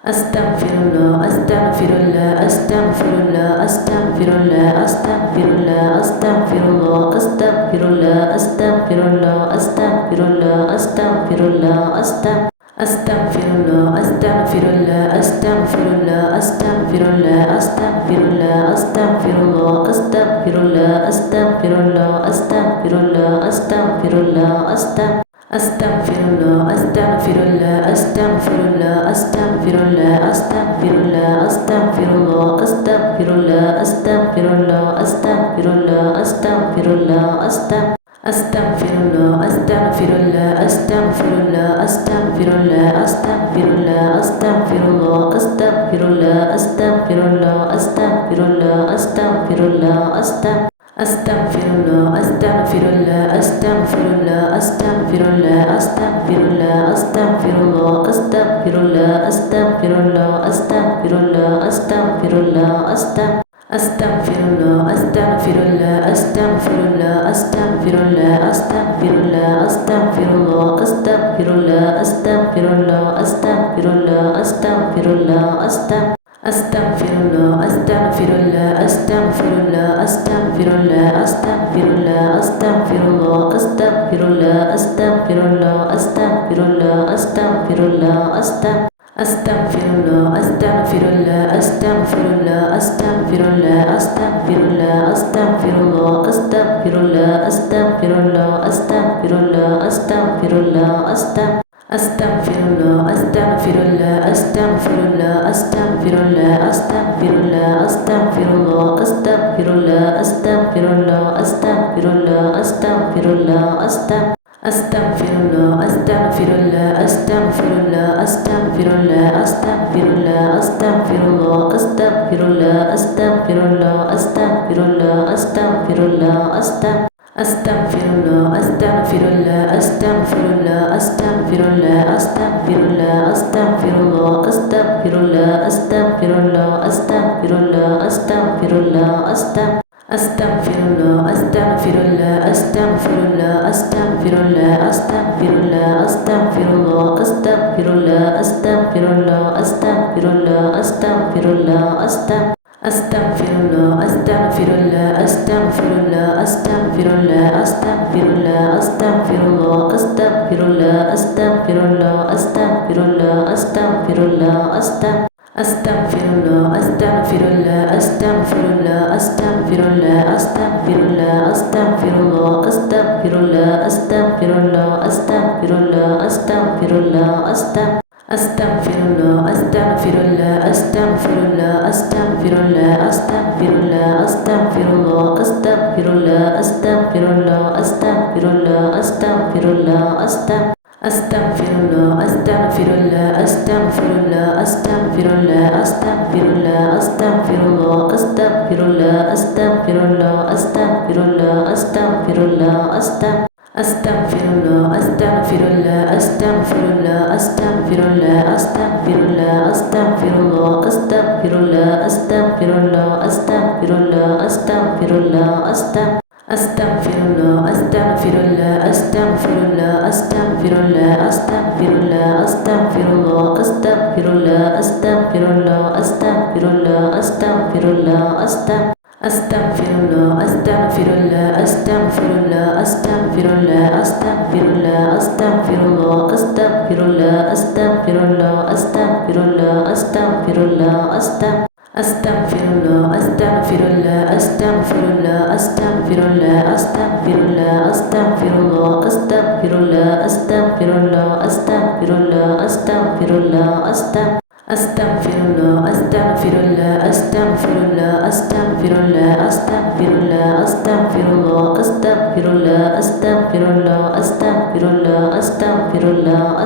Astaghfirullah, astaghfirullah, astaghfirullah, astaghfirullah, astaghfirullah, astaghfirullah, astaghfirullah, astaghfirullah, astaghfirullah, astaghfirullah, astaghfirullah, astaghfirullah, astaghfirullah, astaghfirullah, astaghfirullah, astaghfirullah, astaghfirullah, astaghfirullah, astaghfirullah, astaghfirullah, Astaghfirullah, astaghfirullah, astaghfirullah, astaghfirullah, astaghfirullah, astaghfirullah, astaghfirullah, astaghfirullah, astaghfirullah, astaghfirullah, astaghfirullah, astaghfirullah, astaghfirullah, astaghfirullah, astaghfirullah, astaghfirullah, astaghfirullah, astaghfirullah, astaghfirullah, astaghfirullah, Astaghfirullah, astaghfirullah, astaghfirullah, astaghfirullah, astaghfirullah, astaghfirullah, astaghfirullah, astaghfirullah, astaghfirullah, astaghfirullah, astaghfirullah, astaghfirullah, astaghfirullah, astaghfirullah, astaghfirullah, astaghfirullah, astaghfirullah, astaghfirullah, astaghfirullah, astaghfirullah, Astaghfirullah, astaghfirullah, astaghfirullah, astaghfirullah, astaghfirullah, astaghfirullah, astaghfirullah, astaghfirullah, astaghfirullah, astaghfirullah, astaghfirullah, astaghfirullah, astaghfirullah, astaghfirullah, astaghfirullah, astaghfirullah, astaghfirullah, astaghfirullah, astaghfirullah, astaghfirullah, Astaghfirullah, astaghfirullah, astaghfirullah, astaghfirullah, astaghfirullah, astaghfirullah, astaghfirullah, astaghfirullah, astaghfirullah, astaghfirullah, astaghfirullah, astaghfirullah, astaghfirullah, astaghfirullah, astaghfirullah, astaghfirullah, astaghfirullah, astaghfirullah, astaghfirullah, astaghfirullah, Astaghfirullah, astaghfirullah, astaghfirullah, astaghfirullah, astaghfirullah, astaghfirullah, astaghfirullah, astaghfirullah, astaghfirullah, astaghfirullah, astaghfirullah, astaghfirullah, astaghfirullah, astaghfirullah, astaghfirullah, astaghfirullah, astaghfirullah, astaghfirullah, astaghfirullah, astaghfirullah, Astaghfirullah, astaghfirullah, astaghfirullah, astaghfirullah, astaghfirullah, astaghfirullah, astaghfirullah, astaghfirullah, astaghfirullah, astaghfirullah, astaghfirullah, astaghfirullah, astaghfirullah, astaghfirullah, astaghfirullah, astaghfirullah, astaghfirullah, astaghfirullah, astaghfirullah, astaghfirullah, Astaghfirullah, astaghfirullah, astaghfirullah, astaghfirullah, astaghfirullah, astaghfirullah, astaghfirullah, astaghfirullah, astaghfirullah, astaghfirullah, astaghfirullah, astaghfirullah, astaghfirullah, astaghfirullah, astaghfirullah, astaghfirullah, astaghfirullah, astaghfirullah, astaghfirullah, astaghfirullah, Astaghfirullah, astaghfirullah, astaghfirullah, astaghfirullah, astaghfirullah, astaghfirullah, astaghfirullah, astaghfirullah, astaghfirullah, astaghfirullah, astaghfirullah, astaghfirullah, astaghfirullah, astaghfirullah, astaghfirullah, astaghfirullah, astaghfirullah, astaghfirullah, astaghfirullah, astaghfirullah, Astaghfirullah, astaghfirullah, astaghfirullah, astaghfirullah, astaghfirullah, astaghfirullah, astaghfirullah, astaghfirullah, astaghfirullah, astaghfirullah, astaghfirullah, astaghfirullah, astaghfirullah, astaghfirullah, astaghfirullah, astaghfirullah, astaghfirullah, astaghfirullah, astaghfirullah, astaghfirullah, Astaghfirullah, astaghfirullah, astaghfirullah, astaghfirullah, astaghfirullah, astaghfirullah, astaghfirullah, astaghfirullah, astaghfirullah, astaghfirullah, astaghfirullah,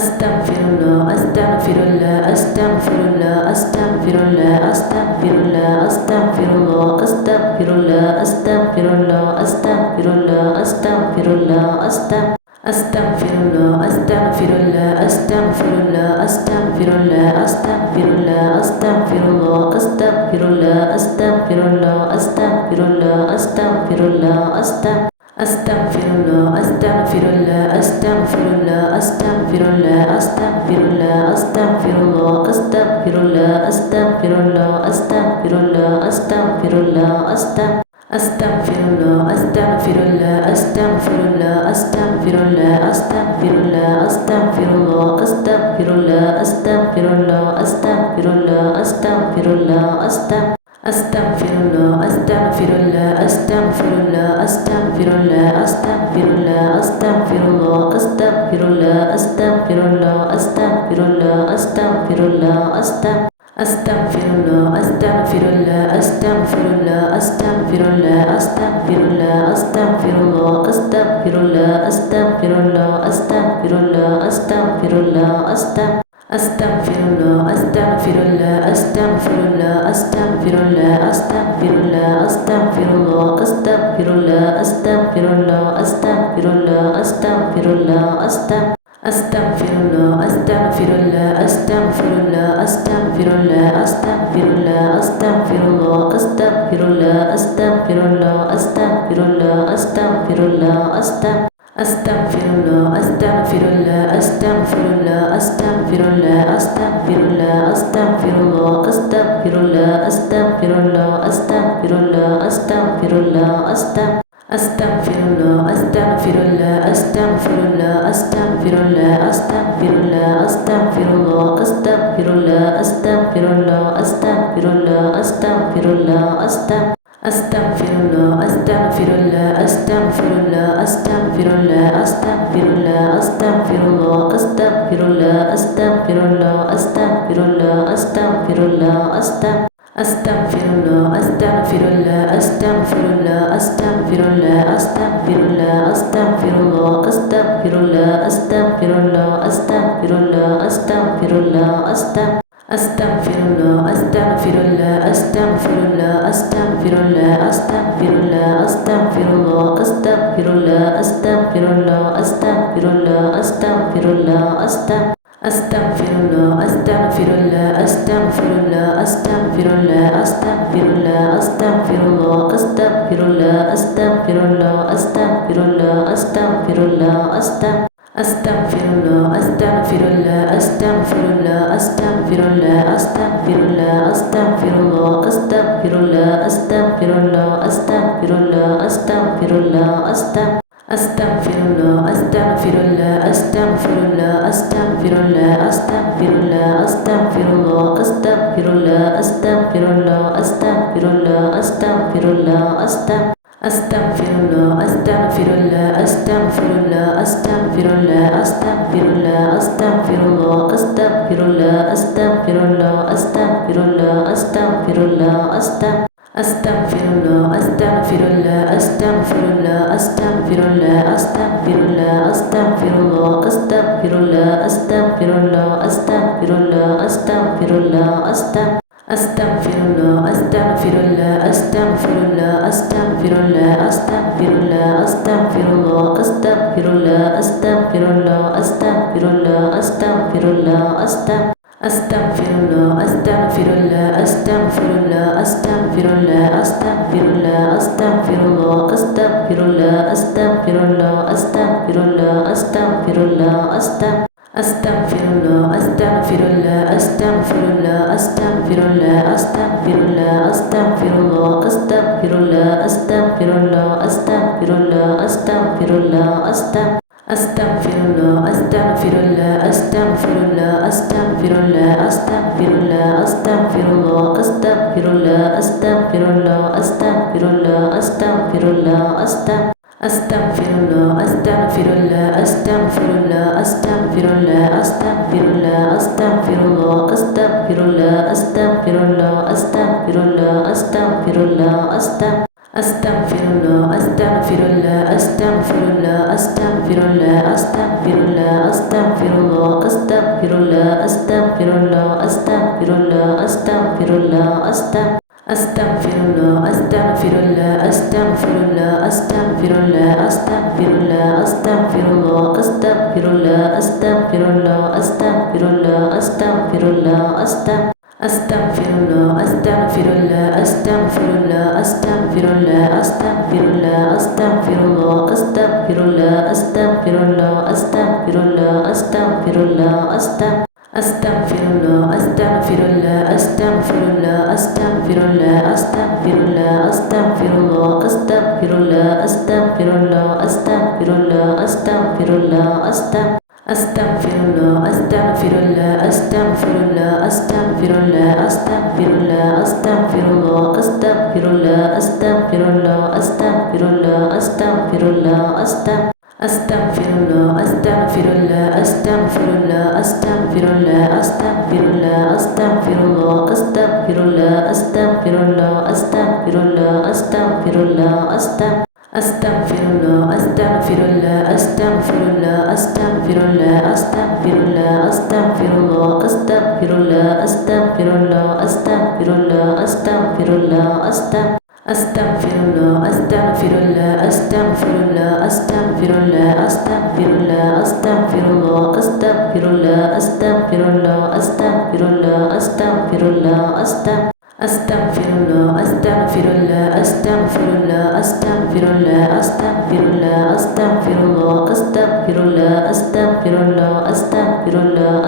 astaghfirullah, astaghfirullah, astaghfirullah, astaghfirullah, astaghfirullah, astaghfirullah, astaghfirullah, astaghfirullah, astaghfirullah, Astaghfirullah, astaghfirullah, astaghfirullah, astaghfirullah, astaghfirullah, astaghfirullah, astaghfirullah, astaghfirullah, astaghfirullah, astaghfirullah, Astaghfirullah, astaghfirullah, astaghfirullah, astaghfirullah, astaghfirullah, astaghfirullah, astaghfirullah, astaghfirullah, astaghfirullah, astaghfirullah, astaghfirullah, astaghfirullah, astaghfirullah, astaghfirullah, astaghfirullah, astaghfirullah, astaghfirullah, astaghfirullah, astaghfirullah, astaghfirullah, Astaghfirullah, astaghfirullah, astaghfirullah, astaghfirullah, astaghfirullah, astaghfirullah, astaghfirullah, astaghfirullah, astaghfirullah, astaghfirullah, astaghfirullah, astaghfirullah, astaghfirullah, astaghfirullah, astaghfirullah, astaghfirullah, astaghfirullah, astaghfirullah, astaghfirullah, astaghfirullah, Astaghfirullah, astaghfirullah, astaghfirullah, astaghfirullah, astaghfirullah, astaghfirullah, astaghfirullah, astaghfirullah, astaghfirullah, astaghfirullah, astaghfirullah, astaghfirullah, astaghfirullah, astaghfirullah, astaghfirullah, astaghfirullah, astaghfirullah, astaghfirullah, astaghfirullah, astaghfirullah, Astaghfirullah, astaghfirullah, astaghfirullah, astaghfirullah, astaghfirullah, astaghfirullah, astaghfirullah, astaghfirullah, astaghfirullah, astaghfirullah, astaghfirullah, astaghfirullah, astaghfirullah, astaghfirullah, astaghfirullah, astaghfirullah, astaghfirullah, astaghfirullah, astaghfirullah, astaghfirullah, Astaghfirullah, astaghfirullah, astaghfirullah, astaghfirullah, astaghfirullah, astaghfirullah, astaghfirullah, astaghfirullah, astaghfirullah, astaghfirullah, astaghfirullah, astaghfirullah, astaghfirullah, astaghfirullah, astaghfirullah, astaghfirullah, astaghfirullah, astaghfirullah, astaghfirullah, astaghfirullah, Astaghfirullah, astaghfirullah, astaghfirullah, astaghfirullah, astaghfirullah, astaghfirullah, astaghfirullah, astaghfirullah, astaghfirullah, astaghfirullah, astaghfirullah, astaghfirullah, astaghfirullah, astaghfirullah, astaghfirullah, astaghfirullah, astaghfirullah, astaghfirullah, astaghfirullah, astaghfirullah, Astaghfirullah, astaghfirullah, astaghfirullah, astaghfirullah, astaghfirullah, astaghfirullah, astaghfirullah, astaghfirullah, astaghfirullah, astaghfirullah, astaghfirullah, astaghfirullah, astaghfirullah, astaghfirullah, astaghfirullah, astaghfirullah, astaghfirullah, astaghfirullah, astaghfirullah, astaghfirullah, Astaghfirullah, astaghfirullah, astaghfirullah, astaghfirullah, astaghfirullah, astaghfirullah, astaghfirullah, astaghfirullah, astaghfirullah, astaghfirullah, astaghfirullah, astaghfirullah, astaghfirullah, astaghfirullah, astaghfirullah, astaghfirullah, astaghfirullah, astaghfirullah, astaghfirullah, astaghfirullah, Astaghfirullah, astaghfirullah, astaghfirullah, astaghfirullah, astaghfirullah, astaghfirullah, astaghfirullah, astaghfirullah, astaghfirullah, astaghfirullah, astaghfirullah, astaghfirullah, astaghfirullah, astaghfirullah, astaghfirullah, astaghfirullah, astaghfirullah, astaghfirullah, astaghfirullah, astaghfirullah, Astaghfirullah, astaghfirullah, astaghfirullah, astaghfirullah, astaghfirullah, astaghfirullah, astaghfirullah, astaghfirullah, astaghfirullah, astaghfirullah, astaghfirullah, astaghfirullah, astaghfirullah, astaghfirullah, astaghfirullah, astaghfirullah, astaghfirullah, astaghfirullah, astaghfirullah, astaghfirullah, Astaghfirullah, astaghfirullah, astaghfirullah, astaghfirullah, astaghfirullah, astaghfirullah, astaghfirullah, astaghfirullah, astaghfirullah, astaghfirullah, astaghfirullah, astaghfirullah, astaghfirullah, astaghfirullah, astaghfirullah, astaghfirullah, astaghfirullah, astaghfirullah, astaghfirullah, astaghfirullah, Astaghfirullah, astaghfirullah, astaghfirullah, astaghfirullah, astaghfirullah, astaghfirullah, astaghfirullah, astaghfirullah, astaghfirullah, astaghfirullah, Astaghfirullah, astaghfirullah, astaghfirullah, astaghfirullah, astaghfirullah, astaghfirullah, astaghfirullah, astaghfirullah, astaghfirullah, astaghfirullah, astaghfirullah, astaghfirullah, astaghfirullah, astaghfirullah, astaghfirullah, astaghfirullah, astaghfirullah, astaghfirullah, astaghfirullah, astaghfirullah, Astaghfirullah, astaghfirullah, astaghfirullah, astaghfirullah, astaghfirullah, astaghfirullah, astaghfirullah, astaghfirullah, astaghfirullah, astaghfirullah, astaghfirullah, astaghfirullah, astaghfirullah, astaghfirullah, astaghfirullah, astaghfirullah, astaghfirullah, astaghfirullah, astaghfirullah, astaghfirullah, Astaghfirullah, astaghfirullah, astaghfirullah, astaghfirullah, astaghfirullah, astaghfirullah, astaghfirullah, astaghfirullah, astaghfirullah, astaghfirullah, astaghfirullah, astaghfirullah, astaghfirullah, astaghfirullah, astaghfirullah, astaghfirullah, astaghfirullah, astaghfirullah, astaghfirullah, astaghfirullah, Astaghfirullah, astaghfirullah, astaghfirullah, astaghfirullah, astaghfirullah, astaghfirullah, astaghfirullah, astaghfirullah, astaghfirullah, astaghfirullah,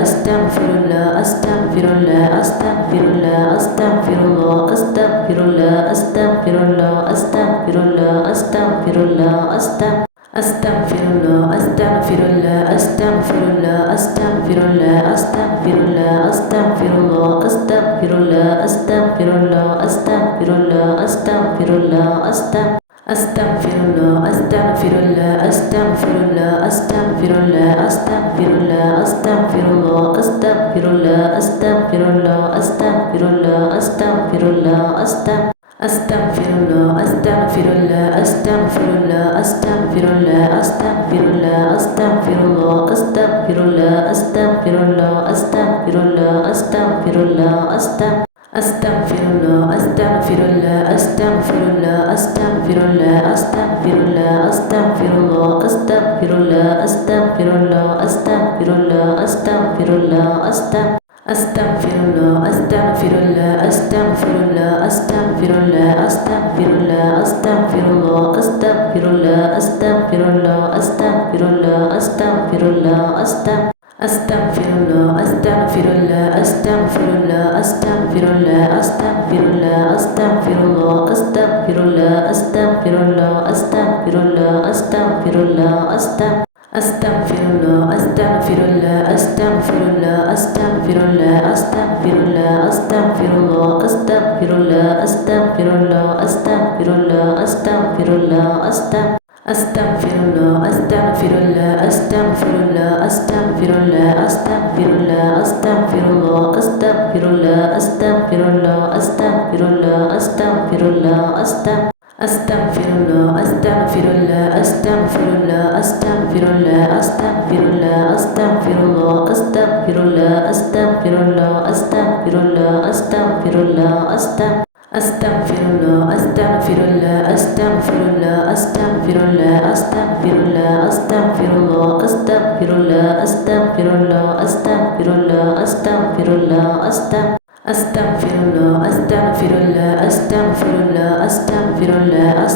astaghfirullah, astaghfirullah, astaghfirullah, astaghfirullah, astaghfirullah, astaghfirullah, astaghfirullah, astaghfirullah, astaghfirullah, astaghfirullah, Astaghfirullah, astaghfirullah, astaghfirullah, astaghfirullah, astaghfirullah, astaghfirullah, astaghfirullah, astaghfirullah, astaghfirullah, astaghfirullah, astaghfirullah, astaghfirullah, astaghfirullah, astaghfirullah, astaghfirullah, astaghfirullah, astaghfirullah, astaghfirullah, astaghfirullah, astaghfirullah, Astaghfirullah, astaghfirullah, astaghfirullah, astaghfirullah, astaghfirullah, astaghfirullah, astaghfirullah, astaghfirullah, astaghfirullah, astaghfirullah, astaghfirullah, astaghfirullah, astaghfirullah, astaghfirullah, astaghfirullah, astaghfirullah, astaghfirullah, astaghfirullah, astaghfirullah, astaghfirullah, Astaghfirullah, astaghfirullah, astaghfirullah, astaghfirullah, astaghfirullah, astaghfirullah, astaghfirullah, astaghfirullah, astaghfirullah, astaghfirullah, astaghfirullah, astaghfirullah, astaghfirullah, astaghfirullah, astaghfirullah, astaghfirullah, astaghfirullah, astaghfirullah, astaghfirullah, astaghfirullah, Astaghfirullah, astaghfirullah, astaghfirullah, astaghfirullah, astaghfirullah, astaghfirullah, astaghfirullah, astaghfirullah, astaghfirullah, astaghfirullah, astaghfirullah, astaghfirullah, astaghfirullah, astaghfirullah, astaghfirullah, astaghfirullah, astaghfirullah, astaghfirullah, astaghfirullah, astaghfirullah, Astaghfirullah, astaghfirullah, astaghfirullah, astaghfirullah, astaghfirullah, astaghfirullah, astaghfirullah, astaghfirullah, astaghfirullah, astaghfirullah, astaghfirullah, astaghfirullah, astaghfirullah, astaghfirullah, astaghfirullah, astaghfirullah, astaghfirullah, astaghfirullah, astaghfirullah, astaghfirullah, Astaghfirullah, astaghfirullah, astaghfirullah, astaghfirullah, astaghfirullah, astaghfirullah, astaghfirullah, astaghfirullah, astaghfirullah, astaghfirullah, astaghfirullah, astaghfirullah, astaghfirullah,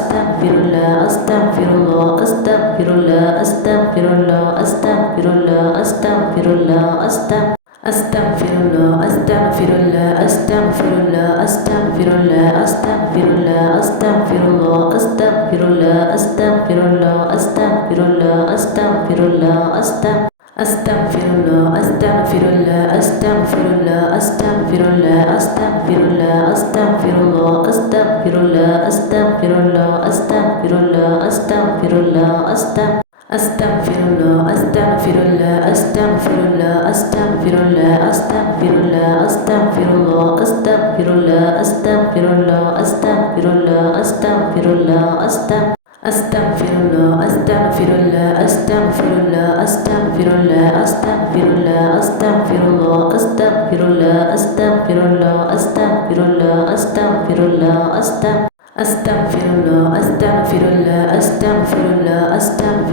astaghfirullah, astaghfirullah, astaghfirullah, astaghfirullah, astaghfirullah, astaghfirullah, astaghfirullah, Astaghfirullah, astaghfirullah, astaghfirullah, astaghfirullah, astaghfirullah, astaghfirullah, astaghfirullah, astaghfirullah, astaghfirullah, astaghfirullah, astaghfirullah, astaghfirullah, astaghfirullah, astaghfirullah, astaghfirullah, astaghfirullah, astaghfirullah, astaghfirullah, astaghfirullah, astaghfirullah, Astaghfirullah, astaghfirullah, astaghfirullah, astaghfirullah, astaghfirullah, astaghfirullah, astaghfirullah, astaghfirullah, astaghfirullah, astaghfirullah, astaghfirullah, astaghfirullah, astaghfirullah, astaghfirullah, astaghfirullah,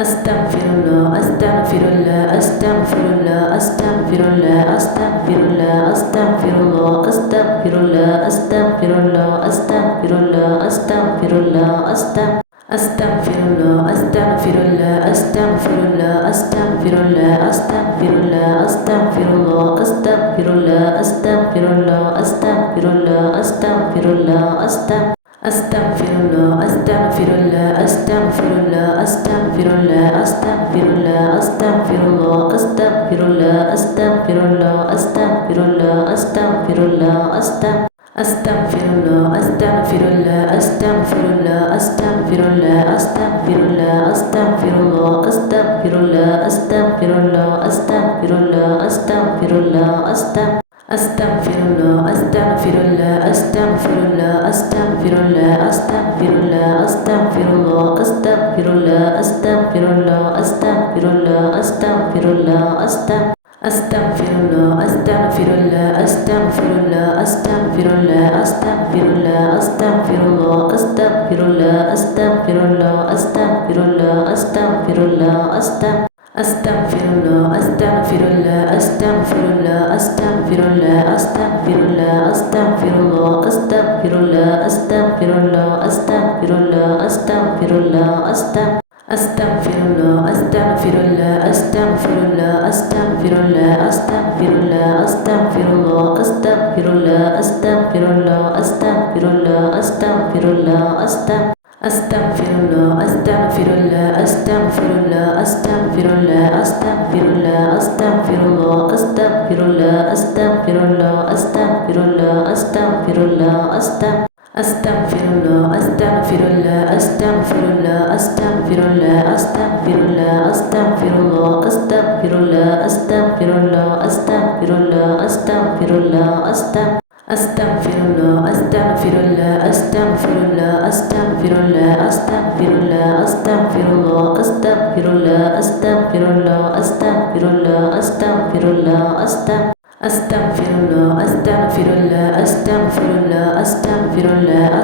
Astaghfirullah, astaghfirullah, astaghfirullah, astaghfirullah, astaghfirullah, astaghfirullah, astaghfirullah, astaghfirullah, astaghfirullah, astaghfirullah, astaghfirullah, astaghfirullah, astaghfirullah, astaghfirullah, astaghfirullah, astaghfirullah, astaghfirullah, astaghfirullah, astaghfirullah, astaghfirullah, Astaghfirullah, astaghfirullah, astaghfirullah, astaghfirullah, astaghfirullah, astaghfirullah, astaghfirullah, astaghfirullah, astaghfirullah, astaghfirullah, astaghfirullah, astaghfirullah, astaghfirullah, astaghfirullah, astaghfirullah, astaghfirullah, astaghfirullah, astaghfirullah, astaghfirullah, astaghfirullah, Astaghfirullah, astaghfirullah, astaghfirullah, astaghfirullah, astaghfirullah, astaghfirullah, astaghfirullah, astaghfirullah, astaghfirullah, astaghfirullah, astaghfirullah, astaghfirullah, astaghfirullah, astaghfirullah, astaghfirullah, astaghfirullah, astaghfirullah, astaghfirullah, astaghfirullah, astaghfirullah, Astaghfirullah, astaghfirullah, astaghfirullah, astaghfirullah, astaghfirullah, astaghfirullah, astaghfirullah, astaghfirullah, astaghfirullah, astaghfirullah, astaghfirullah, astaghfirullah, astaghfirullah, astaghfirullah, astaghfirullah, astaghfirullah, astaghfirullah, astaghfirullah, astaghfirullah, astaghfirullah, Astaghfirullah, astaghfirullah, astaghfirullah, astaghfirullah, astaghfirullah, astaghfirullah, astaghfirullah, astaghfirullah, astaghfirullah, astaghfirullah, astaghfirullah, astaghfirullah, astaghfirullah, astaghfirullah, astaghfirullah, astaghfirullah, astaghfirullah, astaghfirullah, astaghfirullah, astaghfirullah, Astaghfirullah, astaghfirullah, astaghfirullah, astaghfirullah, astaghfirullah, astaghfirullah, astaghfirullah, astaghfirullah, astaghfirullah, astaghfirullah, astaghfirullah, astaghfirullah, astaghfirullah, astaghfirullah,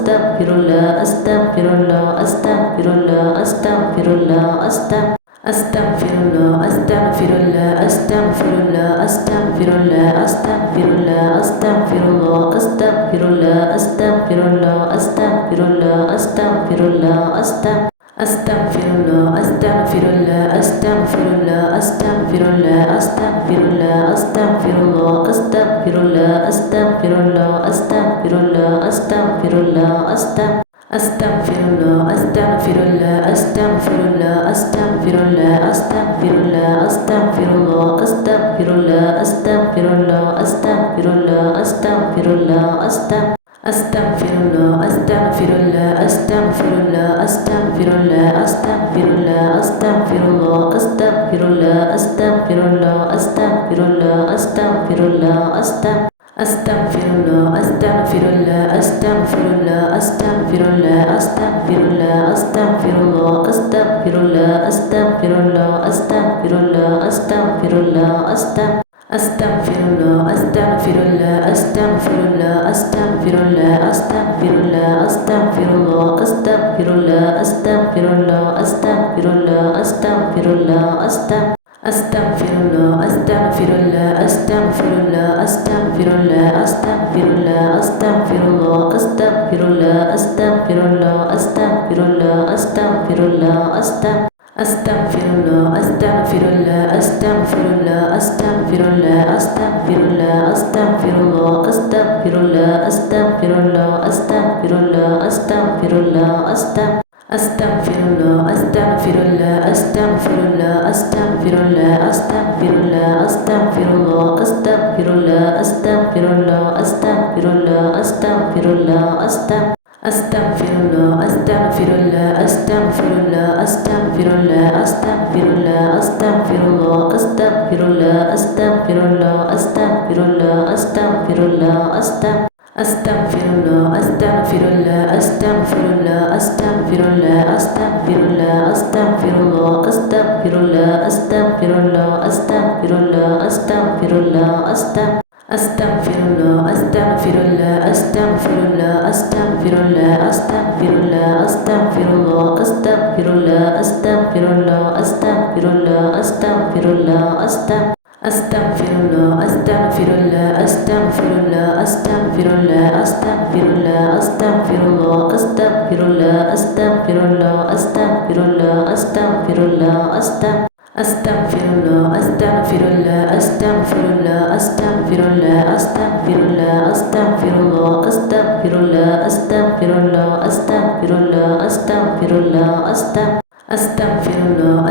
astaghfirullah, astaghfirullah, astaghfirullah, astaghfirullah, astaghfirullah, astaghfirullah, Astaghfirullah, astaghfirullah, astaghfirullah, astaghfirullah, astaghfirullah, astaghfirullah, astaghfirullah, astaghfirullah, astaghfirullah, astaghfirullah, astaghfirullah, astaghfirullah, astaghfirullah, astaghfirullah, astaghfirullah, astaghfirullah, astaghfirullah, astaghfirullah, astaghfirullah, astaghfirullah, Astaghfirullah, astaghfirullah, astaghfirullah, astaghfirullah, astaghfirullah, astaghfirullah, astaghfirullah, astaghfirullah, astaghfirullah, astaghfirullah, astaghfirullah, astaghfirullah, astaghfirullah, astaghfirullah, astaghfirullah, astaghfirullah, astaghfirullah, astaghfirullah, astaghfirullah, astaghfirullah, Astaghfirullah, astaghfirullah, astaghfirullah, astaghfirullah, astaghfirullah, astaghfirullah, astaghfirullah, astaghfirullah, astaghfirullah, astaghfirullah, astaghfirullah, astaghfirullah, astaghfirullah, astaghfirullah, astaghfirullah, astaghfirullah, astaghfirullah, astaghfirullah, astaghfirullah, astaghfirullah, Astaghfirullah, astaghfirullah, astaghfirullah, astaghfirullah, astaghfirullah, astaghfirullah, astaghfirullah, astaghfirullah, astaghfirullah, astaghfirullah, astaghfirullah, astaghfirullah, astaghfirullah, astaghfirullah, astaghfirullah, astaghfirullah, astaghfirullah, astaghfirullah, astaghfirullah, astaghfirullah, Astaghfirullah, astaghfirullah, astaghfirullah, astaghfirullah, astaghfirullah, astaghfirullah, astaghfirullah, astaghfirullah, astaghfirullah, astaghfirullah, astaghfirullah, astaghfirullah, astaghfirullah, astaghfirullah, astaghfirullah, astaghfirullah, astaghfirullah, astaghfirullah, astaghfirullah, astaghfirullah, Astaghfirullah, astaghfirullah, astaghfirullah, astaghfirullah, astaghfirullah, astaghfirullah, astaghfirullah, astaghfirullah, astaghfirullah, astaghfirullah, Astaghfirullah, astaghfirullah, astaghfirullah, astaghfirullah, astaghfirullah, astaghfirullah, astaghfirullah, astaghfirullah, astaghfirullah, astaghfirullah, astaghfirullah, astaghfirullah, astaghfirullah, astaghfirullah, astaghfirullah, astaghfirullah, astaghfirullah, astaghfirullah, astaghfirullah, astaghfirullah, Astaghfirullah, astaghfirullah, astaghfirullah, astaghfirullah, astaghfirullah, astaghfirullah, astaghfirullah, astaghfirullah, astaghfirullah, astaghfirullah, astaghfirullah,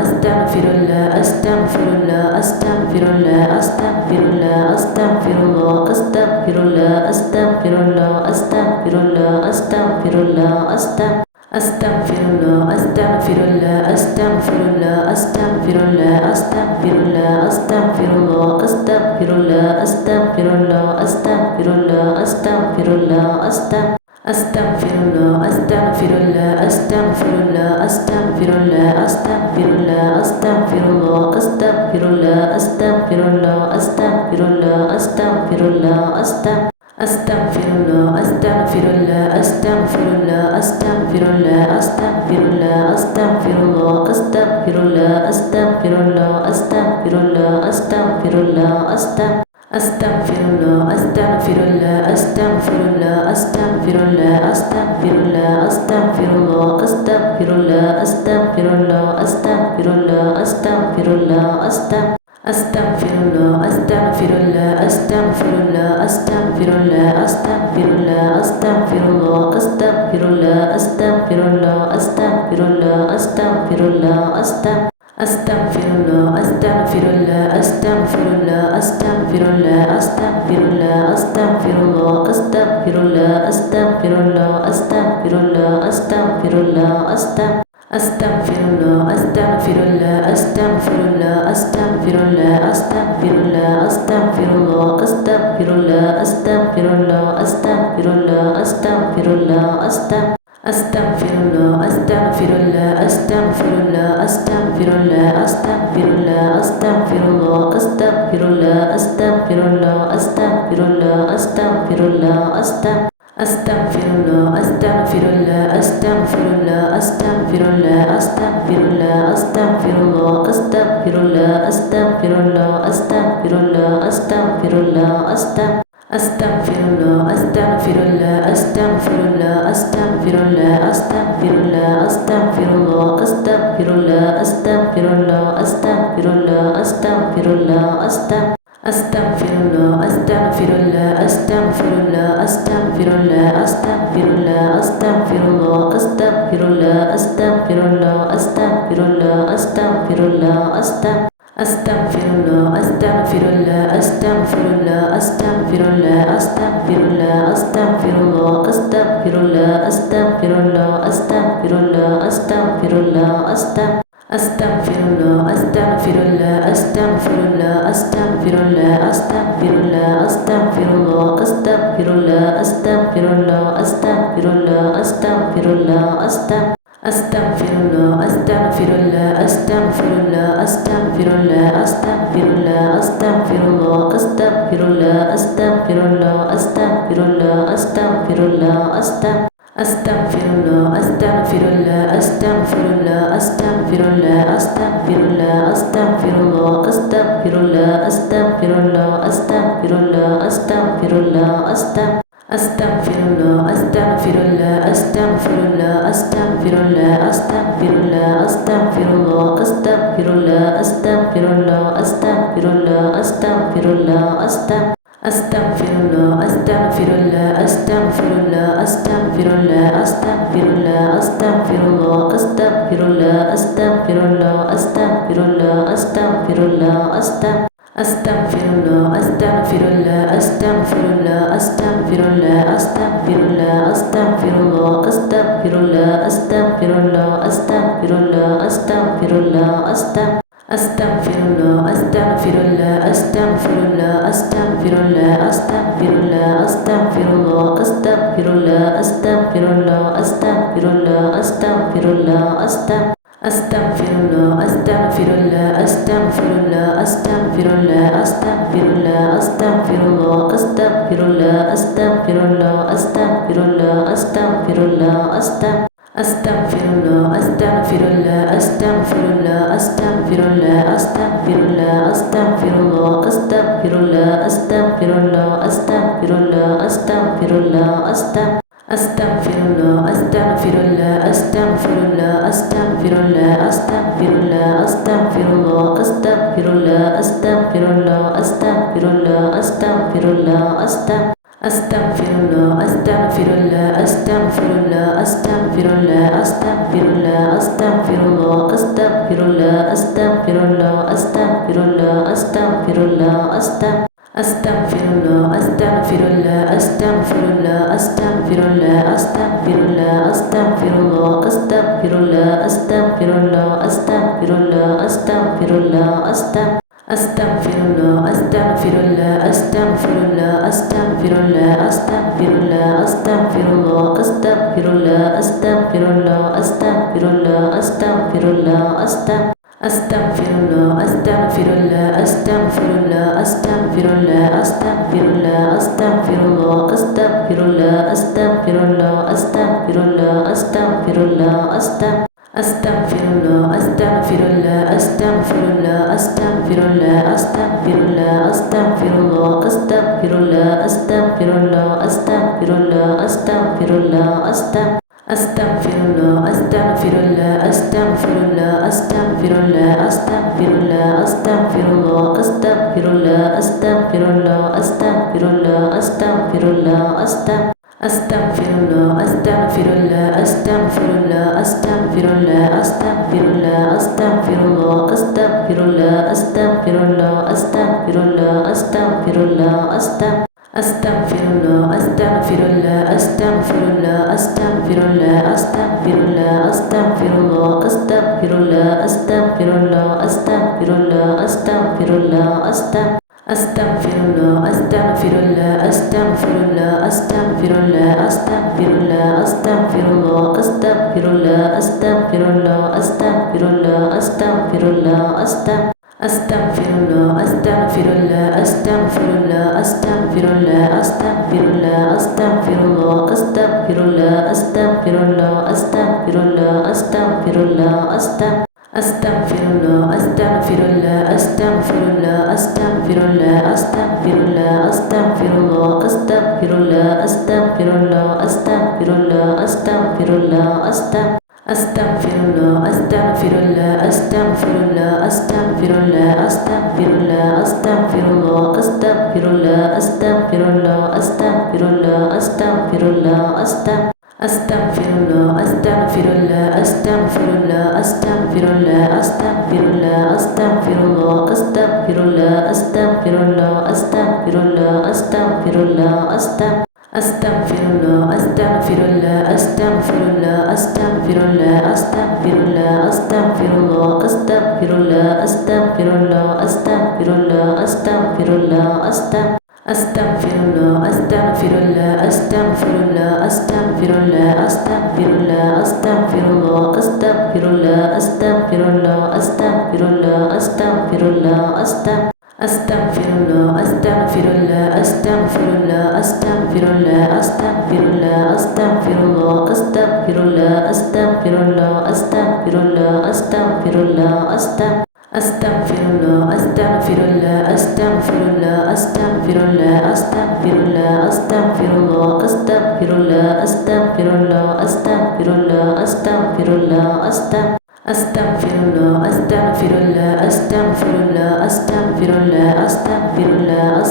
astaghfirullah, astaghfirullah, astaghfirullah, astaghfirullah, astaghfirullah, astaghfirullah, astaghfirullah, astaghfirullah, astaghfirullah, Astaghfirullah, astaghfirullah, astaghfirullah, astaghfirullah, astaghfirullah, astaghfirullah, astaghfirullah, astaghfirullah, astaghfirullah, astaghfirullah, astaghfirullah, astaghfirullah, astaghfirullah, astaghfirullah, astaghfirullah, astaghfirullah, astaghfirullah, astaghfirullah, astaghfirullah, astaghfirullah, Astaghfirullah, astaghfirullah, astaghfirullah, astaghfirullah, astaghfirullah, astaghfirullah, astaghfirullah, astaghfirullah, astaghfirullah, astaghfirullah, astaghfirullah, astaghfirullah, astaghfirullah, astaghfirullah, astaghfirullah, astaghfirullah, astaghfirullah, astaghfirullah, astaghfirullah, astaghfirullah, Astaghfirullah, astaghfirullah, astaghfirullah, astaghfirullah, astaghfirullah, astaghfirullah, astaghfirullah, astaghfirullah, astaghfirullah, astaghfirullah, astaghfirullah, astaghfirullah, astaghfirullah, astaghfirullah, astaghfirullah, astaghfirullah, astaghfirullah, astaghfirullah, astaghfirullah, astaghfirullah, Astaghfirullah, astaghfirullah, astaghfirullah, astaghfirullah, astaghfirullah, astaghfirullah, astaghfirullah, astaghfirullah, astaghfirullah, astaghfirullah, astaghfirullah, astaghfirullah, astaghfirullah, astaghfirullah, astaghfirullah, astaghfirullah, astaghfirullah, astaghfirullah, astaghfirullah, astaghfirullah, Astaghfirullah, astaghfirullah, astaghfirullah, astaghfirullah, astaghfirullah, astaghfirullah, astaghfirullah, astaghfirullah, astaghfirullah, astaghfirullah, astaghfirullah, astaghfirullah, astaghfirullah, astaghfirullah, astaghfirullah, astaghfirullah, astaghfirullah, astaghfirullah, astaghfirullah, astaghfirullah, Astaghfirullah, astaghfirullah, astaghfirullah, astaghfirullah, astaghfirullah, astaghfirullah, astaghfirullah, astaghfirullah, astaghfirullah, astaghfirullah, astaghfirullah, astaghfirullah, astaghfirullah, astaghfirullah, astaghfirullah, astaghfirullah, astaghfirullah, astaghfirullah, astaghfirullah, astaghfirullah, Astaghfirullah, astaghfirullah, astaghfirullah, astaghfirullah, astaghfirullah, astaghfirullah, astaghfirullah, astaghfirullah, astaghfirullah, astaghfirullah, astaghfirullah, astaghfirullah, astaghfirullah, astaghfirullah, astaghfirullah, astaghfirullah, astaghfirullah, astaghfirullah, astaghfirullah, astaghfirullah, Astaghfirullah, astaghfirullah, astaghfirullah, astaghfirullah, astaghfirullah, astaghfirullah, astaghfirullah, astaghfirullah, astaghfirullah, astaghfirullah, astaghfirullah, astaghfirullah, astaghfirullah, astaghfirullah, astaghfirullah, astaghfirullah, astaghfirullah, astaghfirullah, astaghfirullah, astaghfirullah, Astaghfirullah, astaghfirullah, astaghfirullah, astaghfirullah, astaghfirullah, astaghfirullah, astaghfirullah, astaghfirullah, astaghfirullah, astaghfirullah, astaghfirullah, astaghfirullah, astaghfirullah, astaghfirullah, astaghfirullah, astaghfirullah, astaghfirullah, astaghfirullah, astaghfirullah, astaghfirullah, Astaghfirullah, astaghfirullah, astaghfirullah, astaghfirullah, astaghfirullah, astaghfirullah, astaghfirullah, astaghfirullah, astaghfirullah, astaghfirullah, Astaghfirullah, astaghfirullah, astaghfirullah, astaghfirullah, astaghfirullah, astaghfirullah, astaghfirullah, astaghfirullah, astaghfirullah, astaghfirullah, astaghfirullah, astaghfirullah, astaghfirullah, astaghfirullah, astaghfirullah, astaghfirullah, astaghfirullah, astaghfirullah, astaghfirullah, astaghfirullah, Astaghfirullah, astaghfirullah, astaghfirullah, astaghfirullah, astaghfirullah, astaghfirullah, astaghfirullah, astaghfirullah, astaghfirullah, astaghfirullah, astaghfirullah, astaghfirullah, astaghfirullah, astaghfirullah, astaghfirullah, astaghfirullah, astaghfirullah, astaghfirullah, astaghfirullah, astaghfirullah, Astaghfirullah, astaghfirullah, astaghfirullah, astaghfirullah, astaghfirullah, astaghfirullah, astaghfirullah, astaghfirullah, astaghfirullah, astaghfirullah, astaghfirullah, astaghfirullah, astaghfirullah, astaghfirullah, astaghfirullah, astaghfirullah, astaghfirullah, astaghfirullah, astaghfirullah, astaghfirullah, Astaghfirullah, astaghfirullah, astaghfirullah, astaghfirullah, astaghfirullah, astaghfirullah, astaghfirullah, astaghfirullah, astaghfirullah, astaghfirullah, astaghfirullah, astaghfirullah, astaghfirullah, astaghfirullah, astaghfirullah, astaghfirullah, astaghfirullah, astaghfirullah, astaghfirullah, astaghfirullah, Astaghfirullah, astaghfirullah, astaghfirullah, astaghfirullah, astaghfirullah, astaghfirullah, astaghfirullah, astaghfirullah, astaghfirullah, astaghfirullah, astaghfirullah, astaghfirullah, astaghfirullah, astaghfirullah, astaghfirullah, astaghfirullah, astaghfirullah, astaghfirullah, astaghfirullah, astaghfirullah, Astaghfirullah, astaghfirullah, astaghfirullah, astaghfirullah, astaghfirullah, astaghfirullah, astaghfirullah, astaghfirullah, astaghfirullah, astaghfirullah, astaghfirullah, astaghfirullah, astaghfirullah, astaghfirullah, astaghfirullah, astaghfirullah, astaghfirullah, astaghfirullah, astaghfirullah, astaghfirullah, Astaghfirullah, astaghfirullah, astaghfirullah, astaghfirullah, astaghfirullah, astaghfirullah, astaghfirullah, astaghfirullah, astaghfirullah, astaghfirullah, astaghfirullah, astaghfirullah, astaghfirullah, astaghfirullah, astaghfirullah, astaghfirullah, astaghfirullah, astaghfirullah, astaghfirullah, astaghfirullah, Astaghfirullah, astaghfirullah, astaghfirullah, astaghfirullah, astaghfirullah, astaghfirullah, astaghfirullah, astaghfirullah, astaghfirullah, astaghfirullah, astaghfirullah, astaghfirullah, astaghfirullah, astaghfirullah, astaghfirullah, astaghfirullah, astaghfirullah, astaghfirullah, astaghfirullah, astaghfirullah, Astaghfirullah, astaghfirullah, astaghfirullah, astaghfirullah, astaghfirullah, astaghfirullah, astaghfirullah, astaghfirullah, astaghfirullah, astaghfirullah, astaghfirullah, astaghfirullah, astaghfirullah, astaghfirullah, astaghfirullah, astaghfirullah, astaghfirullah, astaghfirullah, astaghfirullah, astaghfirullah, Astaghfirullah, astaghfirullah, astaghfirullah, astaghfirullah, astaghfirullah, astaghfirullah, astaghfirullah, astaghfirullah, astaghfirullah, astaghfirullah, astaghfirullah, astaghfirullah, astaghfirullah, astaghfirullah, astaghfirullah, astaghfirullah, astaghfirullah, astaghfirullah, astaghfirullah, astaghfirullah, Astaghfirullah, astaghfirullah, astaghfirullah, astaghfirullah, astaghfirullah, astaghfirullah, astaghfirullah, astaghfirullah, astaghfirullah, astaghfirullah, astaghfirullah, astaghfirullah,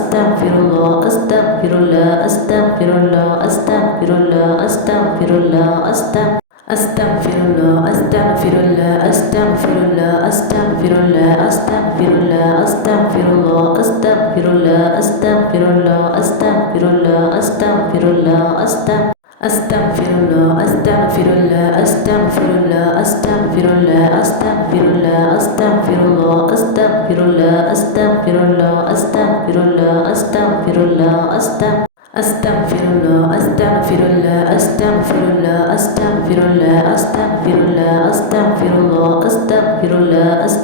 astaghfirullah, astaghfirullah, astaghfirullah, astaghfirullah, astaghfirullah, astaghfirullah, astaghfirullah, astaghfirullah, Astaghfirullah, astaghfirullah, astaghfirullah, astaghfirullah, astaghfirullah, astaghfirullah, astaghfirullah, astaghfirullah, astaghfirullah, astaghfirullah, astaghfirullah, astaghfirullah, astaghfirullah, astaghfirullah, astaghfirullah, astaghfirullah,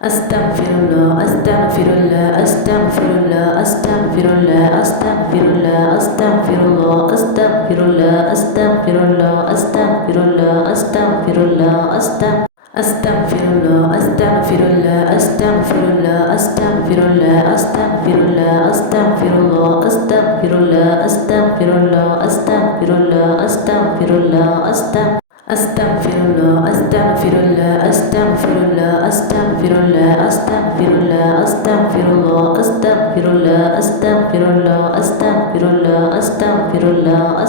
Astaghfirullah, astaghfirullah, astaghfirullah, astaghfirullah, astaghfirullah, astaghfirullah, astaghfirullah, astaghfirullah, astaghfirullah, astaghfirullah, astaghfirullah, astaghfirullah, astaghfirullah, astaghfirullah, astaghfirullah, astaghfirullah, astaghfirullah, astaghfirullah, astaghfirullah, astaghfirullah, Astaghfirullah, astaghfirullah, astaghfirullah, astaghfirullah, astaghfirullah, astaghfirullah, astaghfirullah, astaghfirullah, astaghfirullah, astaghfirullah,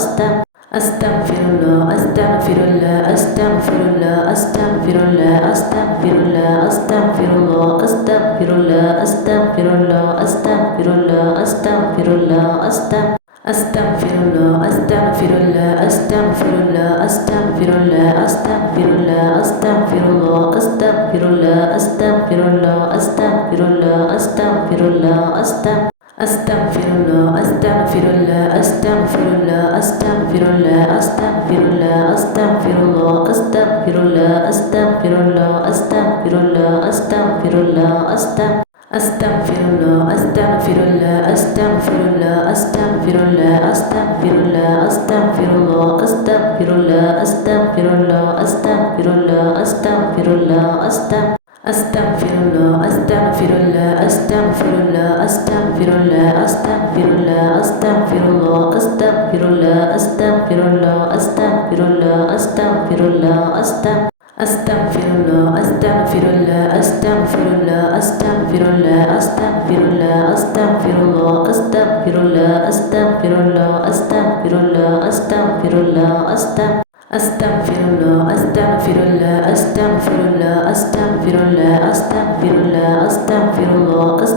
astaghfirullah, astaghfirullah, astaghfirullah, astaghfirullah, astaghfirullah, astaghfirullah, astaghfirullah, astaghfirullah, astaghfirullah, astaghfirullah, Astaghfirullah, astaghfirullah, astaghfirullah, astaghfirullah, astaghfirullah, astaghfirullah, astaghfirullah, astaghfirullah, astaghfirullah, astaghfirullah, astaghfirullah, astaghfirullah, astaghfirullah, astaghfirullah, astaghfirullah, astaghfirullah, astaghfirullah, astaghfirullah, astaghfirullah, astaghfirullah, Astaghfirullah, astaghfirullah, astaghfirullah, astaghfirullah, astaghfirullah, astaghfirullah, astaghfirullah, astaghfirullah, astaghfirullah, astaghfirullah, astaghfirullah, astaghfirullah, astaghfirullah, astaghfirullah, astaghfirullah, astaghfirullah, astaghfirullah, astaghfirullah, astaghfirullah, astaghfirullah, Astaghfirullah, astaghfirullah, astaghfirullah, astaghfirullah, astaghfirullah, astaghfirullah, astaghfirullah, astaghfirullah, astaghfirullah, astaghfirullah, astaghfirullah, astaghfirullah, astaghfirullah, astaghfirullah, astaghfirullah, astaghfirullah,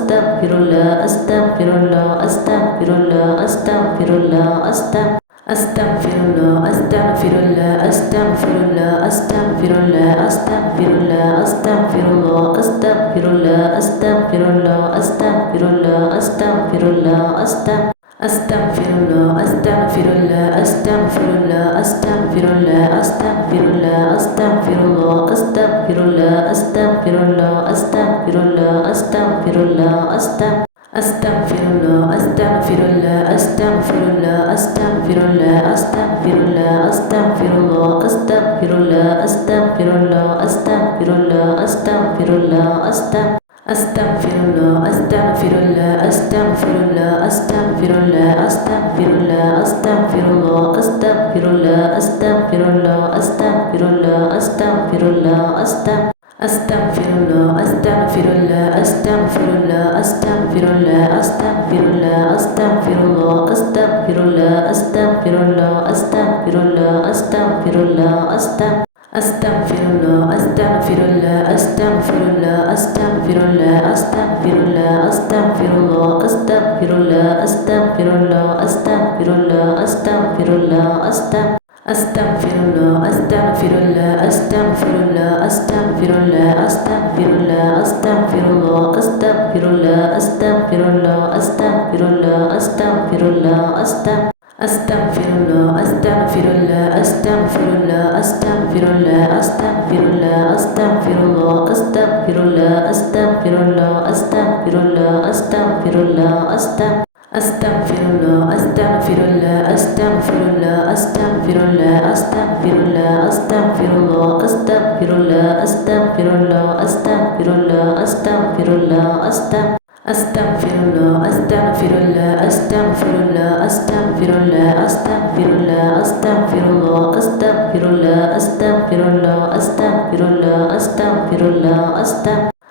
astaghfirullah, astaghfirullah, astaghfirullah, astaghfirullah, Astaghfirullah, astaghfirullah, astaghfirullah, astaghfirullah, astaghfirullah, astaghfirullah, astaghfirullah, astaghfirullah, astaghfirullah, astaghfirullah, astaghfirullah, astaghfirullah, astaghfirullah, astaghfirullah, astaghfirullah, astaghfirullah, astaghfirullah, astaghfirullah, astaghfirullah, astaghfirullah, Astaghfirullah, astaghfirullah, astaghfirullah, astaghfirullah, astaghfirullah, astaghfirullah, astaghfirullah, astaghfirullah, astaghfirullah, astaghfirullah, astaghfirullah, astaghfirullah, astaghfirullah, astaghfirullah, astaghfirullah, astaghfirullah, astaghfirullah, astaghfirullah, astaghfirullah, astaghfirullah, Astaghfirullah, astaghfirullah, astaghfirullah, astaghfirullah, astaghfirullah, astaghfirullah, astaghfirullah, astaghfirullah, astaghfirullah, astaghfirullah, astaghfirullah, astaghfirullah, astaghfirullah, astaghfirullah, astaghfirullah, astaghfirullah, astaghfirullah, astaghfirullah, astaghfirullah, astaghfirullah, Astaghfirullah, astaghfirullah, astaghfirullah, astaghfirullah, astaghfirullah, astaghfirullah, astaghfirullah, astaghfirullah, astaghfirullah, astaghfirullah, astaghfirullah, astaghfirullah, astaghfirullah, astaghfirullah, astaghfirullah, astaghfirullah, astaghfirullah, astaghfirullah, astaghfirullah, astaghfirullah, Astaghfirullah, astaghfirullah, astaghfirullah, astaghfirullah, astaghfirullah, astaghfirullah, astaghfirullah, astaghfirullah, astaghfirullah, astaghfirullah, astaghfirullah, astaghfirullah, astaghfirullah, astaghfirullah, astaghfirullah, astaghfirullah, astaghfirullah, astaghfirullah, astaghfirullah, astaghfirullah,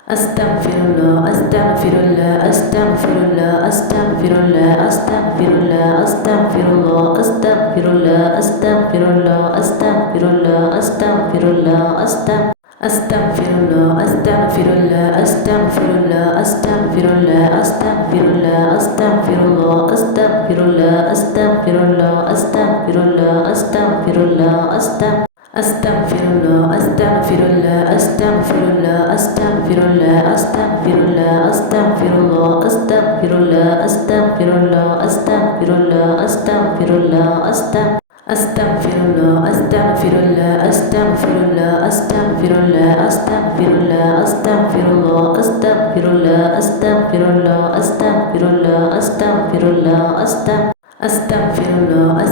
Astaghfirullah, astaghfirullah, astaghfirullah, astaghfirullah, astaghfirullah, astaghfirullah, astaghfirullah, astaghfirullah, astaghfirullah, astaghfirullah, astaghfirullah, astaghfirullah, astaghfirullah, astaghfirullah, astaghfirullah, astaghfirullah, astaghfirullah, astaghfirullah, astaghfirullah, astaghfirullah, Astaghfirullah, astaghfirullah, astaghfirullah, astaghfirullah, astaghfirullah, astaghfirullah, astaghfirullah, astaghfirullah, astaghfirullah, astaghfirullah, Astaghfirullah, astaghfirullah, astaghfirullah, astaghfirullah, astaghfirullah, astaghfirullah, astaghfirullah, astaghfirullah, astaghfirullah, astaghfirullah, astaghfirullah,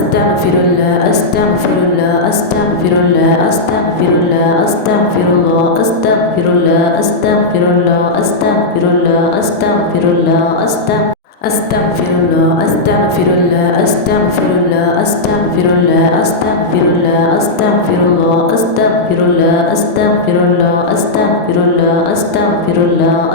astaghfirullah, astaghfirullah, astaghfirullah, astaghfirullah, astaghfirullah, astaghfirullah, astaghfirullah, astaghfirullah, astaghfirullah, Astaghfirullah, astaghfirullah, astaghfirullah, astaghfirullah, astaghfirullah, astaghfirullah, astaghfirullah, astaghfirullah, astaghfirullah, astaghfirullah,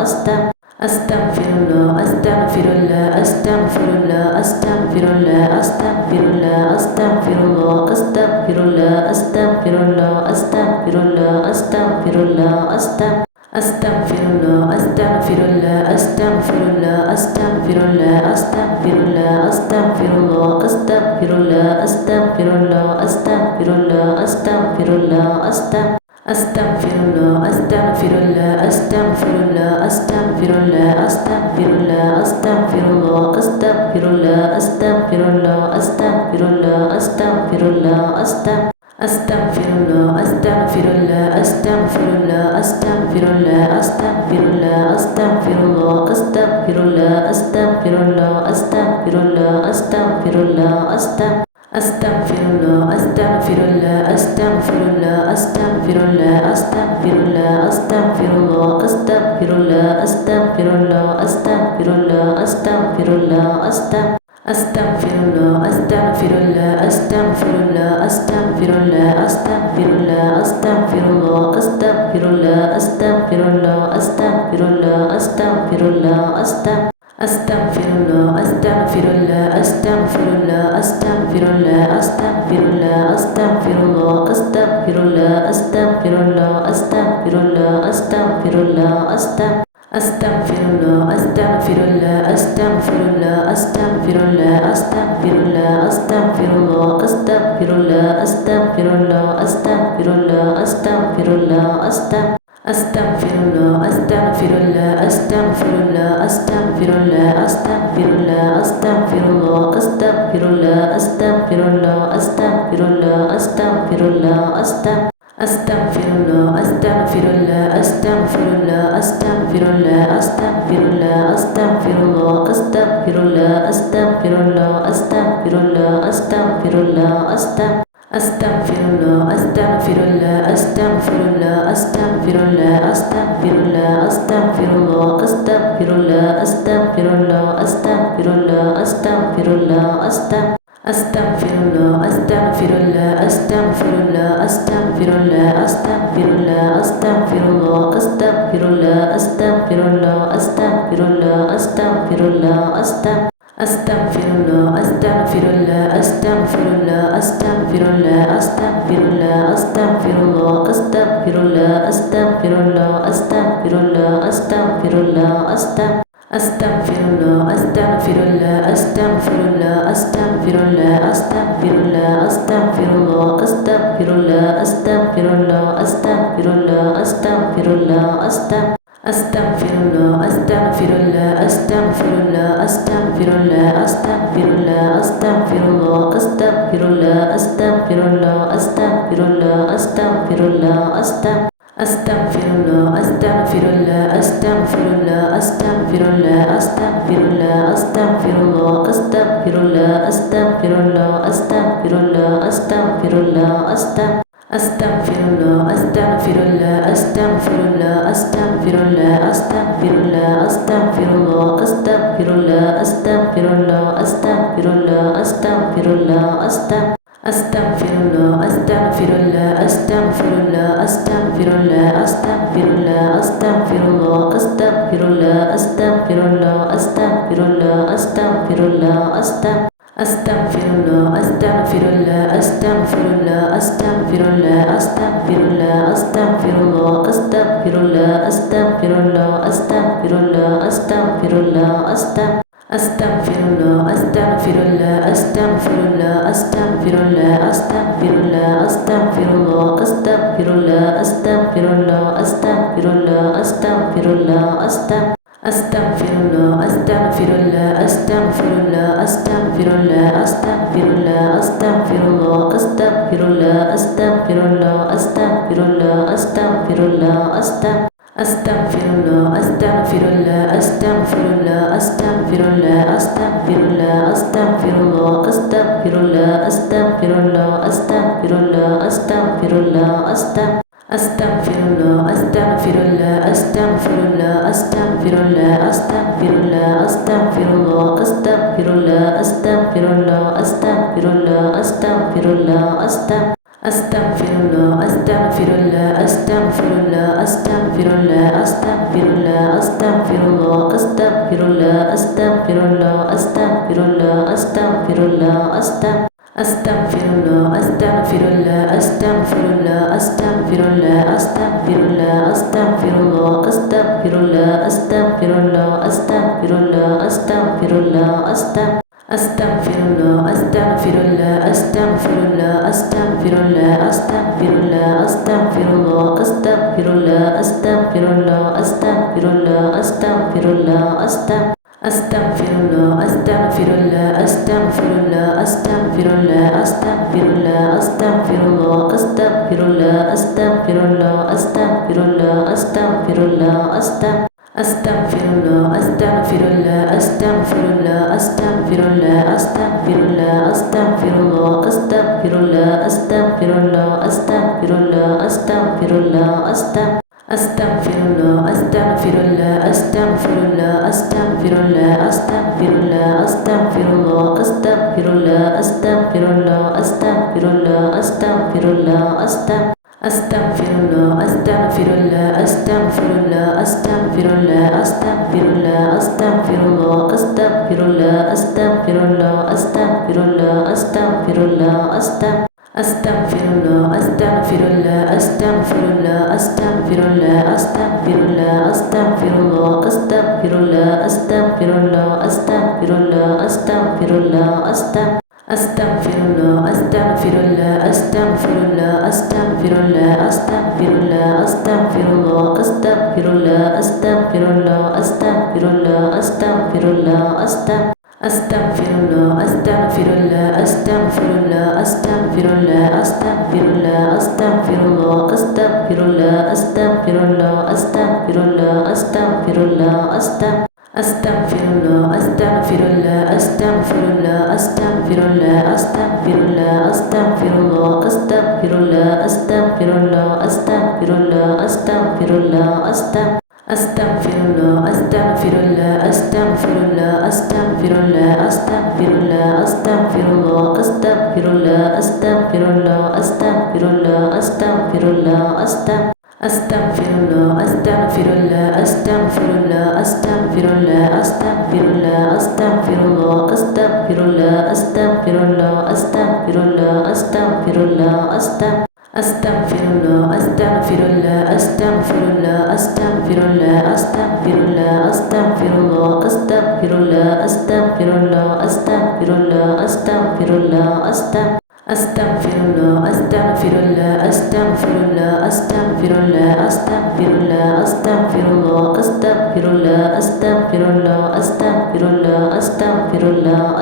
astaghfirullah, astaghfirullah, astaghfirullah, astaghfirullah, astaghfirullah, astaghfirullah, astaghfirullah, astaghfirullah, astaghfirullah, astaghfirullah, Astaghfirullah, astaghfirullah, astaghfirullah, astaghfirullah, astaghfirullah, astaghfirullah, astaghfirullah, astaghfirullah, astaghfirullah, astaghfirullah, astaghfirullah, astaghfirullah, astaghfirullah, astaghfirullah, astaghfirullah, astaghfirullah, astaghfirullah, astaghfirullah, astaghfirullah, astaghfirullah, Astaghfirullah, astaghfirullah, astaghfirullah, astaghfirullah, astaghfirullah, astaghfirullah, astaghfirullah, astaghfirullah, astaghfirullah, astaghfirullah, astaghfirullah, astaghfirullah, astaghfirullah, astaghfirullah, astaghfirullah, astaghfirullah, astaghfirullah, astaghfirullah, astaghfirullah, astaghfirullah, Astaghfirullah, astaghfirullah, astaghfirullah, astaghfirullah, astaghfirullah, astaghfirullah, astaghfirullah, astaghfirullah, astaghfirullah, astaghfirullah, astaghfirullah, astaghfirullah, astaghfirullah, astaghfirullah, astaghfirullah, astaghfirullah, astaghfirullah, astaghfirullah, astaghfirullah, astaghfirullah, Astaghfirullah, astaghfirullah, astaghfirullah, astaghfirullah, astaghfirullah, astaghfirullah, astaghfirullah, astaghfirullah, astaghfirullah, astaghfirullah, astaghfirullah, astaghfirullah, astaghfirullah, astaghfirullah, astaghfirullah, astaghfirullah, astaghfirullah, astaghfirullah, astaghfirullah, astaghfirullah, Astaghfirullah, astaghfirullah, astaghfirullah, astaghfirullah, astaghfirullah, astaghfirullah, astaghfirullah, astaghfirullah, astaghfirullah, astaghfirullah, astaghfirullah, astaghfirullah, astaghfirullah, astaghfirullah, astaghfirullah, astaghfirullah, astaghfirullah, astaghfirullah, astaghfirullah, astaghfirullah, Astaghfirullah, astaghfirullah, astaghfirullah, astaghfirullah, astaghfirullah, astaghfirullah, astaghfirullah, astaghfirullah, astaghfirullah, astaghfirullah, astaghfirullah, astaghfirullah, astaghfirullah, astaghfirullah, astaghfirullah, astaghfirullah, astaghfirullah, astaghfirullah, astaghfirullah, astaghfirullah, Astaghfirullah, astaghfirullah, astaghfirullah, astaghfirullah, astaghfirullah, astaghfirullah, astaghfirullah, astaghfirullah, astaghfirullah, astaghfirullah, astaghfirullah, astaghfirullah, astaghfirullah, astaghfirullah, astaghfirullah, astaghfirullah, astaghfirullah, astaghfirullah, astaghfirullah, astaghfirullah, Astaghfirullah, astaghfirullah, astaghfirullah, astaghfirullah, astaghfirullah, astaghfirullah, astaghfirullah, astaghfirullah, astaghfirullah, astaghfirullah, astaghfirullah, astaghfirullah, astaghfirullah, astaghfirullah, astaghfirullah, astaghfirullah, astaghfirullah, astaghfirullah, astaghfirullah, astaghfirullah, Astaghfirullah, astaghfirullah, astaghfirullah, astaghfirullah, astaghfirullah, astaghfirullah, astaghfirullah, astaghfirullah, astaghfirullah, astaghfirullah, astaghfirullah, astaghfirullah, astaghfirullah, astaghfirullah, astaghfirullah, astaghfirullah, astaghfirullah, astaghfirullah, astaghfirullah, astaghfirullah, Astaghfirullah, astaghfirullah, astaghfirullah, astaghfirullah, astaghfirullah, astaghfirullah, astaghfirullah, astaghfirullah, astaghfirullah, astaghfirullah, Astaghfirullah, astaghfirullah, astaghfirullah, astaghfirullah, astaghfirullah, astaghfirullah, astaghfirullah, astaghfirullah, astaghfirullah, astaghfirullah, astaghfirullah, astaghfirullah, astaghfirullah, astaghfirullah, astaghfirullah, astaghfirullah, astaghfirullah, astaghfirullah, astaghfirullah, astaghfirullah, Astaghfirullah, astaghfirullah, astaghfirullah, astaghfirullah, astaghfirullah, astaghfirullah, astaghfirullah, astaghfirullah, astaghfirullah, astaghfirullah, astaghfirullah, astaghfirullah, astaghfirullah, astaghfirullah, astaghfirullah, astaghfirullah, astaghfirullah, astaghfirullah, astaghfirullah, astaghfirullah, Astaghfirullah, astaghfirullah, astaghfirullah, astaghfirullah, astaghfirullah, astaghfirullah, astaghfirullah, astaghfirullah, astaghfirullah, astaghfirullah, astaghfirullah, astaghfirullah, astaghfirullah, astaghfirullah, astaghfirullah, astaghfirullah, astaghfirullah, astaghfirullah, astaghfirullah, astaghfirullah, Astaghfirullah, astaghfirullah, astaghfirullah, astaghfirullah, astaghfirullah, astaghfirullah, astaghfirullah, astaghfirullah, astaghfirullah, astaghfirullah, astaghfirullah, astaghfirullah, astaghfirullah, astaghfirullah, astaghfirullah, astaghfirullah, astaghfirullah, astaghfirullah, astaghfirullah, astaghfirullah, Astaghfirullah, astaghfirullah, astaghfirullah, astaghfirullah, astaghfirullah, astaghfirullah, astaghfirullah, astaghfirullah, astaghfirullah, astaghfirullah, astaghfirullah, astaghfirullah, astaghfirullah, astaghfirullah, astaghfirullah, astaghfirullah, astaghfirullah, astaghfirullah, astaghfirullah, astaghfirullah, Astaghfirullah, astaghfirullah, astaghfirullah, astaghfirullah, astaghfirullah, astaghfirullah, astaghfirullah, astaghfirullah, astaghfirullah, astaghfirullah, astaghfirullah, astaghfirullah, astaghfirullah, astaghfirullah, astaghfirullah, astaghfirullah, astaghfirullah, astaghfirullah, astaghfirullah, astaghfirullah, Astaghfirullah, astaghfirullah, astaghfirullah, astaghfirullah, astaghfirullah, astaghfirullah, astaghfirullah, astaghfirullah, astaghfirullah, astaghfirullah, astaghfirullah, astaghfirullah, astaghfirullah, astaghfirullah, astaghfirullah, astaghfirullah, astaghfirullah, astaghfirullah, astaghfirullah, astaghfirullah, Astaghfirullah, astaghfirullah, astaghfirullah, astaghfirullah, astaghfirullah, astaghfirullah, astaghfirullah, astaghfirullah, astaghfirullah, astaghfirullah, astaghfirullah, astaghfirullah, astaghfirullah, astaghfirullah, astaghfirullah, astaghfirullah, astaghfirullah, astaghfirullah, astaghfirullah, astaghfirullah, Astaghfirullah, astaghfirullah, astaghfirullah, astaghfirullah, astaghfirullah, astaghfirullah, astaghfirullah, astaghfirullah, astaghfirullah, astaghfirullah, astaghfirullah, astaghfirullah, astaghfirullah, astaghfirullah, astaghfirullah, astaghfirullah, astaghfirullah, astaghfirullah, astaghfirullah, astaghfirullah, Astaghfirullah, astaghfirullah, astaghfirullah, astaghfirullah, astaghfirullah, astaghfirullah, astaghfirullah, astaghfirullah, astaghfirullah,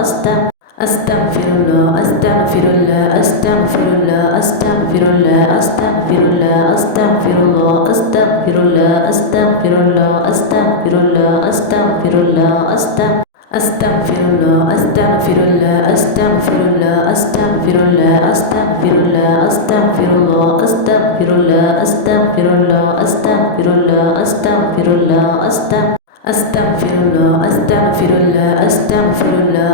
astaghfirullah, astaghfirullah, astaghfirullah, astaghfirullah, astaghfirullah, astaghfirullah, astaghfirullah, astaghfirullah, astaghfirullah, astaghfirullah, astaghfirullah, Astaghfirullah, astaghfirullah, astaghfirullah, astaghfirullah, astaghfirullah, astaghfirullah, astaghfirullah, astaghfirullah, astaghfirullah, astaghfirullah, astaghfirullah, astaghfirullah,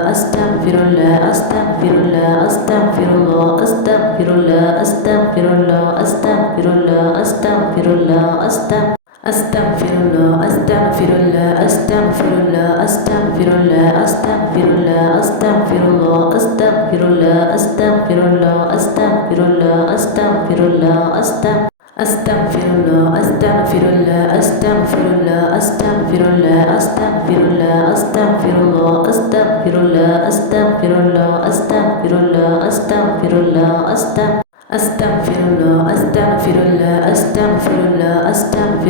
astaghfirullah, astaghfirullah, astaghfirullah, astaghfirullah, astaghfirullah, astaghfirullah, astaghfirullah, astaghfirullah, Astaghfirullah, astaghfirullah, astaghfirullah, astaghfirullah, astaghfirullah, astaghfirullah, astaghfirullah, astaghfirullah, astaghfirullah, astaghfirullah, astaghfirullah, astaghfirullah, astaghfirullah, astaghfirullah, astaghfirullah,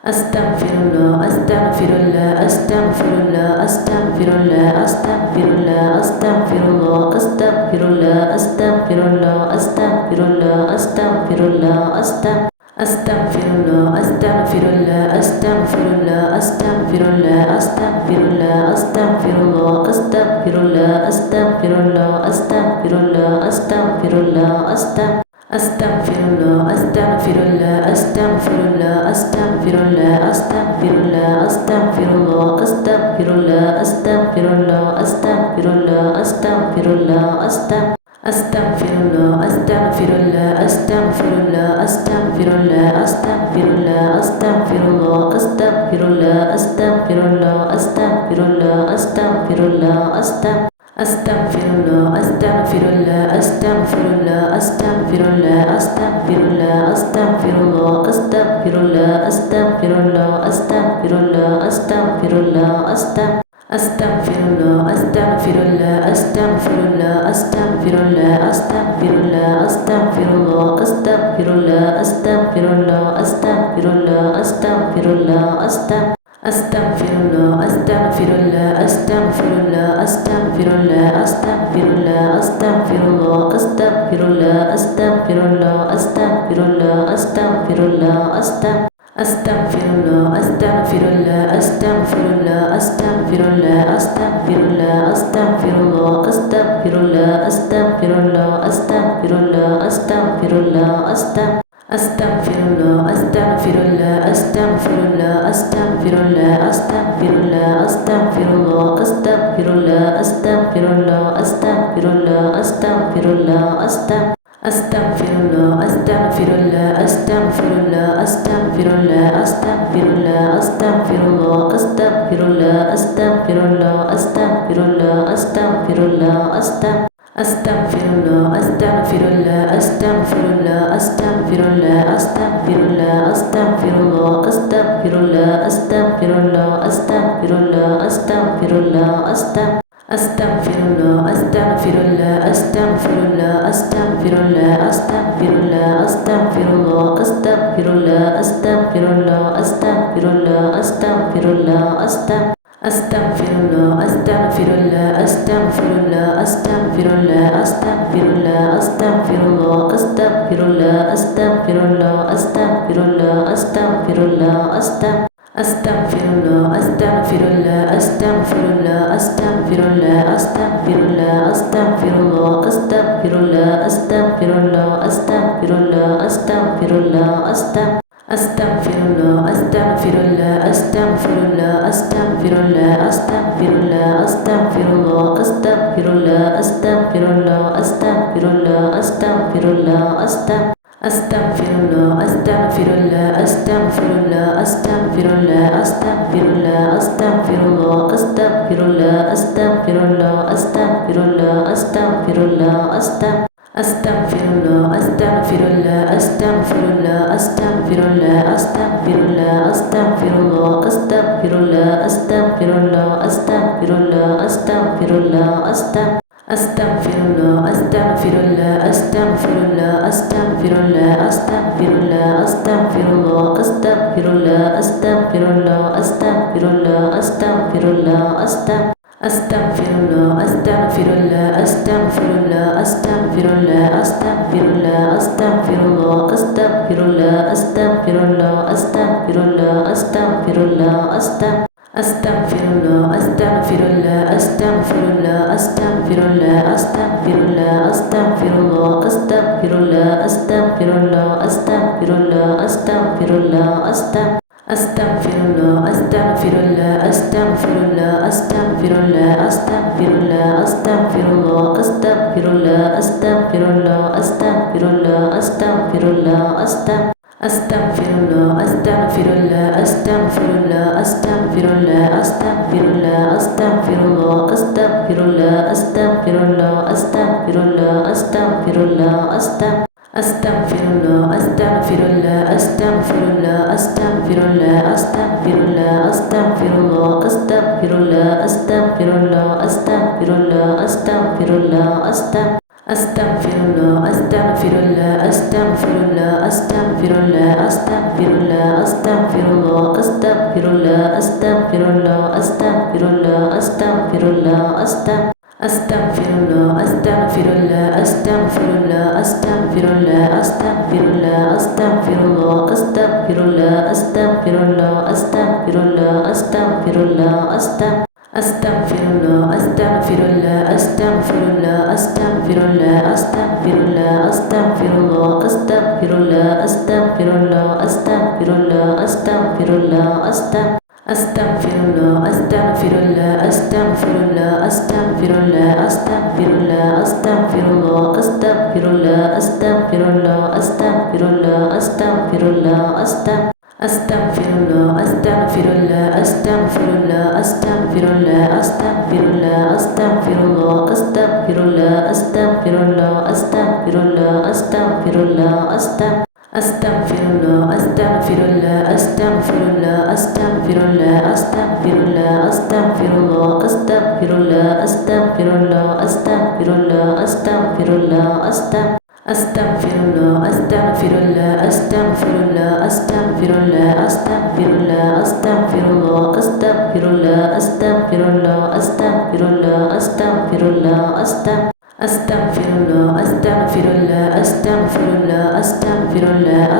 Astaghfirullah, astaghfirullah, astaghfirullah, astaghfirullah, astaghfirullah, astaghfirullah, astaghfirullah, astaghfirullah, astaghfirullah, astaghfirullah, astaghfirullah, astaghfirullah, astaghfirullah, astaghfirullah, astaghfirullah, astaghfirullah, astaghfirullah, astaghfirullah, astaghfirullah, astaghfirullah, Astaghfirullah, astaghfirullah, astaghfirullah, astaghfirullah, astaghfirullah, astaghfirullah, astaghfirullah, astaghfirullah, astaghfirullah, astaghfirullah, astaghfirullah, astaghfirullah, astaghfirullah, astaghfirullah, astaghfirullah, astaghfirullah, astaghfirullah, astaghfirullah, astaghfirullah, astaghfirullah, Astaghfirullah, astaghfirullah, astaghfirullah, astaghfirullah, astaghfirullah, astaghfirullah, astaghfirullah, astaghfirullah, astaghfirullah, astaghfirullah, astaghfirullah, astaghfirullah, astaghfirullah, astaghfirullah, astaghfirullah, astaghfirullah, astaghfirullah, astaghfirullah, astaghfirullah, astaghfirullah, Astaghfirullah, astaghfirullah, astaghfirullah, astaghfirullah, astaghfirullah, astaghfirullah, astaghfirullah, astaghfirullah, astaghfirullah, astaghfirullah, astaghfirullah, astaghfirullah, astaghfirullah, astaghfirullah, astaghfirullah, astaghfirullah, astaghfirullah, astaghfirullah, astaghfirullah, astaghfirullah, Astaghfirullah, astaghfirullah, astaghfirullah, astaghfirullah, astaghfirullah, astaghfirullah, astaghfirullah, astaghfirullah, astaghfirullah, astaghfirullah, astaghfirullah, astaghfirullah, astaghfirullah, astaghfirullah, astaghfirullah, astaghfirullah, astaghfirullah, astaghfirullah, astaghfirullah, astaghfirullah, Astaghfirullah, astaghfirullah, astaghfirullah, astaghfirullah, astaghfirullah, astaghfirullah, astaghfirullah, astaghfirullah, astaghfirullah, astaghfirullah, astaghfirullah, astaghfirullah, astaghfirullah, astaghfirullah, astaghfirullah, astaghfirullah, astaghfirullah, astaghfirullah, astaghfirullah, astaghfirullah, Astaghfirullah, astaghfirullah, astaghfirullah, astaghfirullah, astaghfirullah, astaghfirullah, astaghfirullah, astaghfirullah, astaghfirullah, astaghfirullah, astaghfirullah, astaghfirullah, astaghfirullah, astaghfirullah, astaghfirullah, astaghfirullah, astaghfirullah, astaghfirullah, astaghfirullah, astaghfirullah, Astaghfirullah, astaghfirullah, astaghfirullah, astaghfirullah, astaghfirullah, astaghfirullah, astaghfirullah, astaghfirullah, astaghfirullah, astaghfirullah, astaghfirullah, astaghfirullah, astaghfirullah, astaghfirullah, astaghfirullah, astaghfirullah, astaghfirullah, astaghfirullah, astaghfirullah, astaghfirullah, Astaghfirullah, astaghfirullah, astaghfirullah, astaghfirullah, astaghfirullah, astaghfirullah, astaghfirullah, astaghfirullah, astaghfirullah, astaghfirullah, astaghfirullah, astaghfirullah, astaghfirullah, astaghfirullah, astaghfirullah, astaghfirullah, astaghfirullah, astaghfirullah, astaghfirullah, astaghfirullah, Astaghfirullah, astaghfirullah, astaghfirullah, astaghfirullah, astaghfirullah, astaghfirullah, astaghfirullah, astaghfirullah, astaghfirullah, astaghfirullah, astaghfirullah, astaghfirullah, astaghfirullah, astaghfirullah, astaghfirullah, astaghfirullah, astaghfirullah, astaghfirullah, astaghfirullah, astaghfirullah, Astaghfirullah, astaghfirullah, astaghfirullah, astaghfirullah, astaghfirullah, astaghfirullah, astaghfirullah, astaghfirullah, astaghfirullah, astaghfirullah, astaghfirullah, astaghfirullah, astaghfirullah, astaghfirullah, astaghfirullah, astaghfirullah, astaghfirullah, astaghfirullah, astaghfirullah, astaghfirullah, Astaghfirullah, astaghfirullah, astaghfirullah, astaghfirullah, astaghfirullah, astaghfirullah, astaghfirullah, astaghfirullah, astaghfirullah, astaghfirullah, Astaghfirullah, astaghfirullah, astaghfirullah, astaghfirullah, astaghfirullah, astaghfirullah, astaghfirullah, astaghfirullah, astaghfirullah, astaghfirullah, astaghfirullah, astaghfirullah, astaghfirullah, astaghfirullah, astaghfirullah, astaghfirullah, astaghfirullah, astaghfirullah, astaghfirullah, astaghfirullah, Astaghfirullah, astaghfirullah, astaghfirullah, astaghfirullah, astaghfirullah, astaghfirullah, astaghfirullah, astaghfirullah, astaghfirullah, astaghfirullah, astaghfirullah, astaghfirullah, astaghfirullah, astaghfirullah, astaghfirullah, astaghfirullah, astaghfirullah, astaghfirullah, astaghfirullah, astaghfirullah, Astaghfirullah, astaghfirullah, astaghfirullah, astaghfirullah, astaghfirullah, astaghfirullah, astaghfirullah, astaghfirullah, astaghfirullah, astaghfirullah, astaghfirullah, astaghfirullah, astaghfirullah, astaghfirullah, astaghfirullah, astaghfirullah, astaghfirullah, astaghfirullah, astaghfirullah, astaghfirullah, Astaghfirullah, astaghfirullah, astaghfirullah, astaghfirullah, astaghfirullah, astaghfirullah, astaghfirullah, astaghfirullah, astaghfirullah, astaghfirullah, astaghfirullah, astaghfirullah, astaghfirullah, astaghfirullah, astaghfirullah,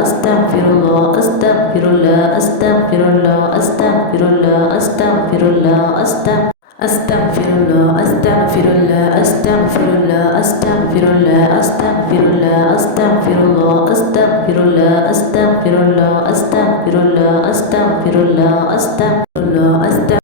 astaghfirullah, astaghfirullah, astaghfirullah, astaghfirullah, astaghfirullah, Astaghfirullah, astaghfirullah, astaghfirullah, astaghfirullah, astaghfirullah, astaghfirullah, astaghfirullah, astaghfirullah, astaghfirullah, astaghfirullah,